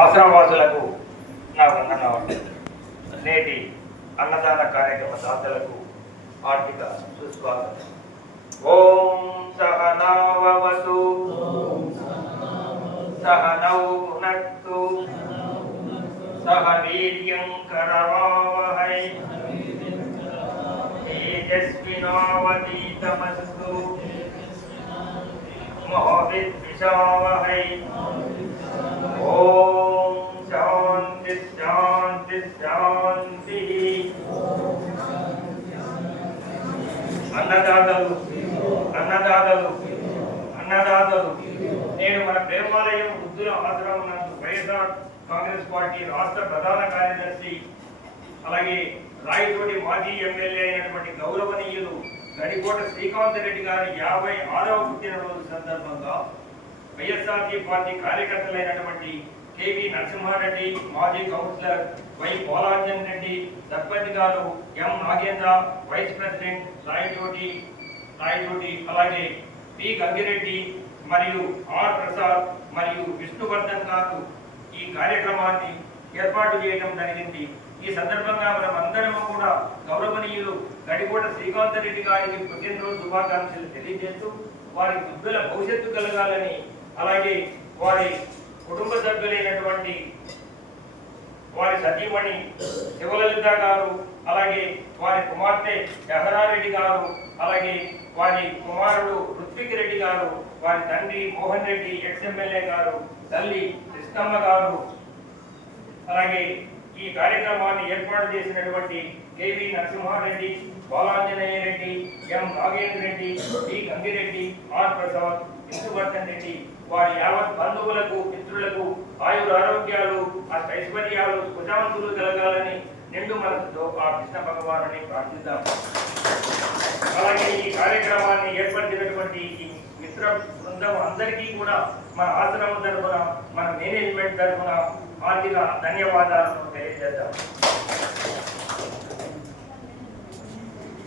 ఆశ్రమవాసులకు నా వందనాలు. నేటి అన్నదాన కార్యక్రమ దాతలకు ఆర్థిక సుస్వాగతం. ఓం సహనావతు సహనౌ భునక్తు సహ వీర్యం కరవావహై తేజస్వినావతీతమస్తు మా విద్విషావహై. ఓం శాంతి శాంతి శాంతి. అన్నదాతలు అన్నదాతలు అన్నదాతలు నేను మన ప్రేమాలయం వృద్ధుల ఆశ్రమం నందు వైఎస్ఆర్ కాంగ్రెస్ పార్టీ రాష్ట్ర ప్రధాన కార్యదర్శి అలాగే రాయచోటి మాజీ ఎమ్మెల్యే అయినటువంటి గౌరవనీయులు గడికోట శ్రీకాంత్ రెడ్డి గారి 56వ పుట్టినరోజు సందర్భంగా వైఎస్ఆర్సీ పార్టీ కార్యకర్తలైనటువంటి కేవీ నరసింహారెడ్డి, మాజీ కౌన్సిలర్ వై పోలాంజన్ రెడ్డి, సర్పంచ్ గారు ఎం నాగేంద్ర, వైస్ ప్రెసిడెంట్ రాయచోటి అలాగే పి గంగిరెడ్డి మరియు ఆర్ ప్రసాద్ మరియు విష్ణువర్ధన్ గారు ఈ కార్యక్రమాన్ని ఏర్పాటు చేయడం జరిగింది. ఈ సందర్భంగా మనం అందరము కూడా గౌరవనీయులు గడికోట శ్రీకాంత్ రెడ్డి గారికి పుట్టినరోజు శుభాకాంక్షలు తెలియజేస్తూ వారి బుద్ధుల భవిష్యత్తు కలగాలని, అలాగే వారి కుటుంబ సభ్యులైనటువంటి వారి సతీమణి శివలలిత గారు, అలాగే వారి కుమార్తె యహరారెడ్డి గారు, అలాగే వారి కుమారుడు ఋత్విక్ రెడ్డి గారు, వారి తండ్రి మోహన్ రెడ్డి ఎక్స్ఎమ్మెల్యే గారు, తల్లి కృష్ణమ్మ గారు, అలాగే ఈ కార్యక్రమాన్ని ఏర్పాటు చేసినటువంటి KV Narasimha Reddy, Balanjaneya Reddy, M Nagendra Reddy, D Gangi Reddy, R Prasad, Vishnuvardhan Reddy, వారి యావత్ బంధువులకు మిత్రులకు ఆయుర ఆరోగ్యాలు ఐశ్వర్యాలు కుజావంతులు కలగాలని నిండు మనసుతో ఆ కృష్ణ భగవానుని ప్రార్థిద్దాం. అలాగే ఈ కార్యక్రమాన్ని ఏర్పరిచినటువంటి ఈ మిత్ర బృందం అందరికీ కూడా మన ఆశ్రమం తరఫున, మన మేనేజ్మెంట్ తరఫున ఆర్థిక ధన్యవాదాలను తెలియజేద్దాం.